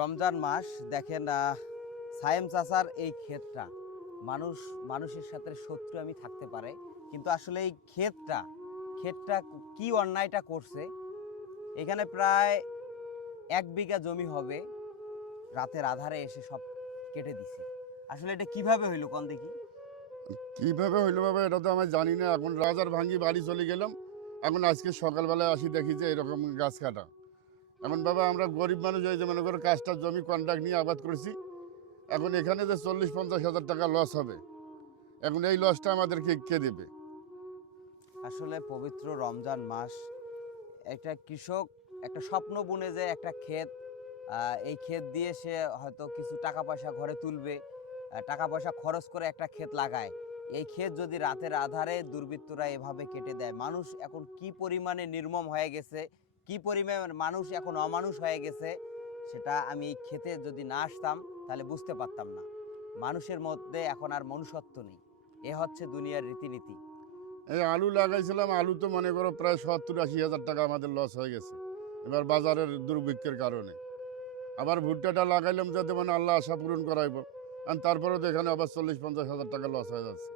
রমজান মাস দেখেন, সায়েম চাচার এই ক্ষেতটা মানুষের সাথে শত্রু আমি থাকতে পারে, কিন্তু আসলে এই ক্ষেতটা কি অন্যায়টা করছে। এখানে প্রায় 1 বিঘা জমি হবে, রাতের আধারে এসে সব কেটে দিছে। আসলে এটা কিভাবে হইলো কোন দেখি? কিভাবে হইলো বাবা এটা তো আমি জানি না। এখন রাজার ভাঙ্গি বাড়ি চলে গেলাম। এখন আজকে সকালবেলায় আসি দেখি যে এরকম গাছ কাটা। এখন বাবা আমরা গরিব মানুষ, এই যে মনে করো কাজটার জমি কন্ট্রাক্ট নিয়ে আবাদ করেছি। এখন এখানে যে 40-50 হাজার টাকা লস হবে, এখন এই লসটা আমাদেরকে কে দেবে? আসলে পবিত্র রমজান মাস, একটা কৃষক একটা স্বপ্ন বুনে যে একটা ক্ষেত, এই ক্ষেত দিয়ে সে হয়তো কিছু টাকা পয়সা ঘরে তুলবে, টাকা পয়সা খরচ করে একটা ক্ষেত লাগায়। এই ক্ষেত যদি রাতের আধারে দুর্বৃত্তরা এভাবে কেটে দেয়, মানুষ এখন কি পরিমাণে নির্মম হয়ে গেছে, কি পরিমাণে মানুষ এখন অমানুষ হয়ে গেছে, সেটা আমি এই ক্ষেতে যদি না আসতাম তাহলে বুঝতে পারতাম না। মানুষের মধ্যে এখন আর মনুষ্যত্ব নেই। এ হচ্ছে দুনিয়ার রীতিনীতি। এই আলু লাগাইছিলাম, আলু তো মনে করো প্রায় 70-80 হাজার টাকা আমাদের লস হয়ে গেছে এবার বাজারের দুর্ভিক্ষের কারণে। আবার ভুট্টাটা লাগাইলাম যাতে মানে আল্লাহ আশা পূরণ করাইব, আর তারপরেও তো এখানে আবার 40-50 হাজার টাকা লস হয়ে যাচ্ছে।